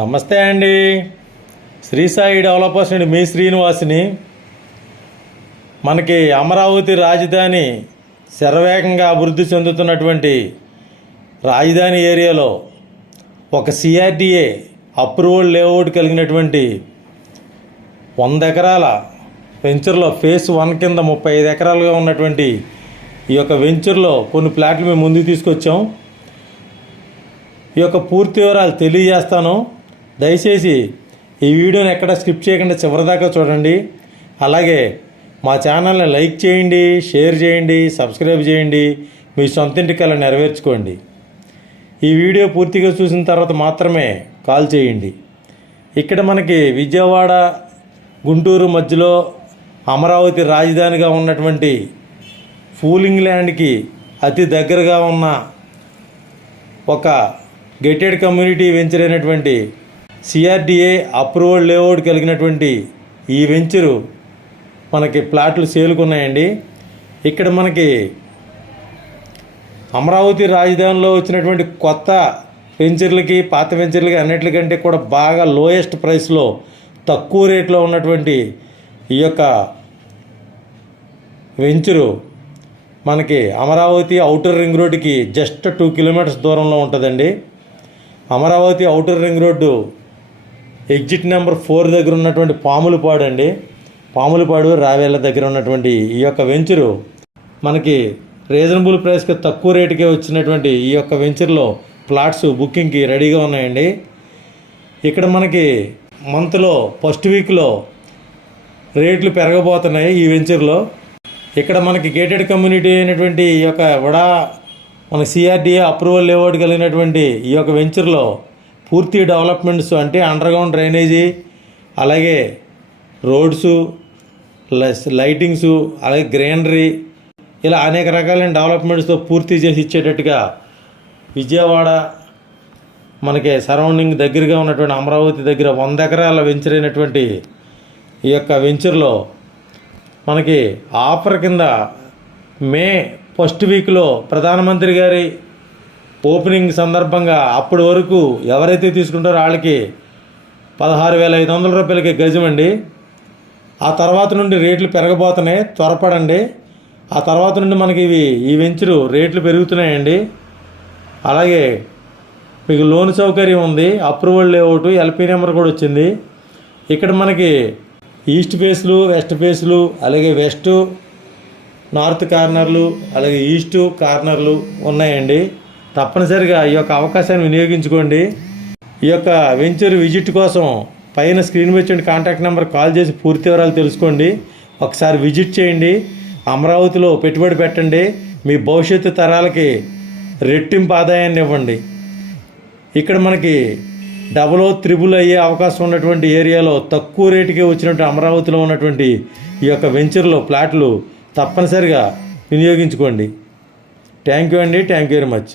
నమస్తే అండి. శ్రీ సాయి డెవలపర్స్ అండి. మీ శ్రీనివాస్ని. మనకి అమరావతి రాజధాని శరవేగంగా అభివృద్ధి చెందుతున్నటువంటి రాజధాని ఏరియాలో ఒక సిఆర్డిఏ అప్రూవల్ లేఅవుట్ కలిగినటువంటి 100 ఎకరాల వెంచర్లో ఫేజ్ 1 కింద 35 ఎకరాలుగా ఉన్నటువంటి ఈ యొక్క వెంచర్లో కొన్ని ప్లాట్లు మేము ముందుకు తీసుకొచ్చాం. ఈ యొక్క పూర్తి వివరాలు తెలియజేస్తాను. దయచేసి ఈ వీడియోని ఎక్కడ స్కిప్ చేయకుండా చివరిదాకా చూడండి. అలాగే మా ఛానల్ని లైక్ చేయండి, షేర్ చేయండి, సబ్స్క్రైబ్ చేయండి. మీ సొంతింటి కల నెరవేర్చుకోండి. ఈ వీడియో పూర్తిగా చూసిన తర్వాత మాత్రమే కాల్ చేయండి. ఇక్కడ మనకి విజయవాడ గుంటూరు మధ్యలో అమరావతి రాజధానిగా ఉన్నటువంటి ఫూలింగ్ ల్యాండ్కి అతి దగ్గరగా ఉన్న ఒక గేటెడ్ కమ్యూనిటీ వెంచర్ అయినటువంటి సిఆర్డిఏ అప్రూవల్ లేఅవుట్ కలిగినటువంటి ఈ వెంచరు మనకి ప్లాట్లు సేలుకున్నాయండి. ఇక్కడ మనకి అమరావతి రాజధానిలో వచ్చినటువంటి కొత్త వెంచర్లకి పాత వెంచర్లకి అన్నిటికంటే కూడా బాగా లోయెస్ట్ ప్రైస్లో తక్కువ రేట్లో ఉన్నటువంటి ఈ యొక్క వెంచరు మనకి అమరావతి ఔటర్ రింగ్ రోడ్డుకి జస్ట్ 2 కిలోమీటర్స్ దూరంలో ఉంటుందండి. Amaravati outer ring road exit number 4 దగ్గర ఉన్నటువంటి పాములపాడు అండి. పాములపాడు రావేళ్ళ దగ్గర ఉన్నటువంటి ఈ యొక్క వెంచరు మనకి రీజనబుల్ ప్రైస్కి తక్కువ రేటుకే వచ్చినటువంటి ఈ యొక్క వెంచర్లో ప్లాట్స్ బుకింగ్కి రెడీగా ఉన్నాయండి. ఇక్కడ మనకి మంత్లో ఫస్ట్ వీక్లో రేట్లు పెరగబోతున్నాయి ఈ వెంచర్లో. ఇక్కడ మనకి గేటెడ్ కమ్యూనిటీ అయినటువంటి ఈ యొక్క మన సిఆర్డిఏ అప్రూవల్ లేఅవుట్ కలిగినటువంటి ఈ యొక్క వెంచర్లో పూర్తి డెవలప్మెంట్స్ అంటే అండర్గ్రౌండ్ డ్రైనేజీ, అలాగే రోడ్సు, లైటింగ్సు, అలాగే గ్రీనరీ, ఇలా అనేక రకాలైన డెవలప్మెంట్స్తో పూర్తి చేసి ఇచ్చేటట్టుగా విజయవాడ మనకి సరౌండింగ్ దగ్గరగా ఉన్నటువంటి అమరావతి దగ్గర 100 ఎకరాల వెంచర్ అయినటువంటి ఈ యొక్క వెంచర్లో మనకి ఆఫర్ కింద మే ఫస్ట్ వీక్లో ప్రధానమంత్రి గారి ఓపెనింగ్ సందర్భంగా అప్పటి వరకు ఎవరైతే తీసుకుంటారో వాళ్ళకి 16,500 రూపాయలకి గజం అండి. ఆ తర్వాత నుండి రేట్లు పెరగబోతున్నాయి, త్వరపడండి. ఆ తర్వాత నుండి మనకి ఈ వెంచరు రేట్లు పెరుగుతున్నాయండి. అలాగే మీకు లోన్ సౌకర్యం ఉంది, అప్రూవల్ లేఅవుట్, ఎల్పీ నెంబర్ కూడా వచ్చింది. ఇక్కడ మనకి ఈస్ట్ ఫేస్లు, వెస్ట్ ఫేస్లు, అలాగే వెస్ట్ నార్త్ కార్నర్లు, అలాగే ఈస్ట్ కార్నర్లు ఉన్నాయండి. తప్పనిసరిగా ఈ యొక్క అవకాశాన్ని వినియోగించుకోండి. ఈ యొక్క వెంచర్ విజిట్ కోసం పైన స్క్రీన్ మీద వచ్చిన కాంటాక్ట్ నెంబర్ కాల్ చేసి పూర్తి వివరాలు తెలుసుకోండి. ఒకసారి విజిట్ చేయండి. అమరావతిలో పెట్టుబడి పెట్టండి. మీ భవిష్యత్తు తరాలకి రెట్టింపు ఆదాయాన్ని ఇవ్వండి. ఇక్కడ మనకి 00 అయ్యే అవకాశం ఉన్నటువంటి ఏరియాలో తక్కువ రేటుకే వచ్చినట్టు అమరావతిలో ఉన్నటువంటి ఈ యొక్క వెంచర్లో ప్లాట్లు తప్పనిసరిగా వినియోగించుకోండి. థ్యాంక్ యూ అండి. Thank you very much.